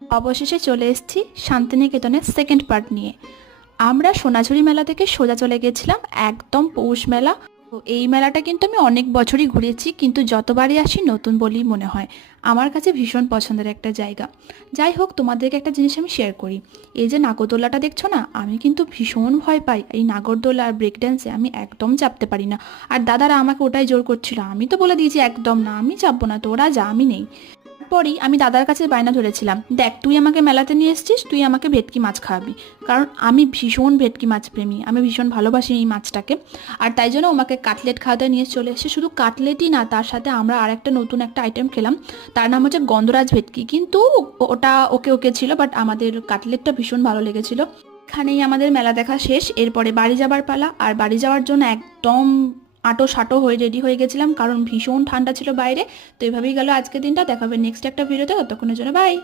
অবশেষে চলে এসেছি শান্তিনিকেতনের সেকেন্ড পার্ট নিয়ে। আমরা সোনাঝুরি মেলা থেকে সোজা চলে গেছিলাম একদম পৌষ মেলা। তো এই মেলাটা কিন্তু আমি অনেক বছরই ঘুরেছি, কিন্তু যতবারই আসি নতুন বলেই মনে হয়। আমার কাছে ভীষণ পছন্দের একটা জায়গা। যাই হোক, তোমাদেরকে একটা জিনিস আমি শেয়ার করি। এই যে নাগরদোলাটা দেখছো না, আমি কিন্তু ভীষণ ভয় পাই এই নাগরদোলা আর ব্রেক ড্যান্সে। আমি একদম চাপতে পারি না। আর দাদারা আমাকে ওটাই জোর করছিল, আমি তো বলে দিয়েছি একদম না, আমি চাপবো না, তোরা যা, আমি নেই। পরেই আমি দাদার কাছে বায়না ধরেছিলাম, দেখ তুই আমাকে মেলাতে নিয়ে এসেছিস, তুই আমাকে ভেটকি মাছ খাওয়াবি। কারণ আমি ভীষণ ভেটকি মাছ প্রেমী, আমি ভীষণ ভালোবাসি এই মাছটাকে। আর তাই জন্য আমাকে কাটলেট খাওয়াতে নিয়ে চলে এসেছে। শুধু কাটলেটই না, তার সাথে আমরা আর একটা নতুন একটা আইটেম খেলাম, তার নাম হচ্ছে গন্ধরাজ ভেটকি। কিন্তু ওটা ওকে ওকে ছিল, বাট আমাদের কাটলেটটা ভীষণ ভালো লেগেছিল। এখানেই আমাদের মেলা দেখা শেষ। এরপরে বাড়ি যাবার পালা। আর বাড়ি যাওয়ার জন্য একদম আটো সাটো হয়ে রেডি হয়ে গেছিলাম, কারণ ভীষণ ঠান্ডা ছিল বাইরে। তো এভাবেই গেল আজকের দিনটা। দেখা হবে নেক্সট একটা ভিডিওতে। ততক্ষণের জন্য বাই।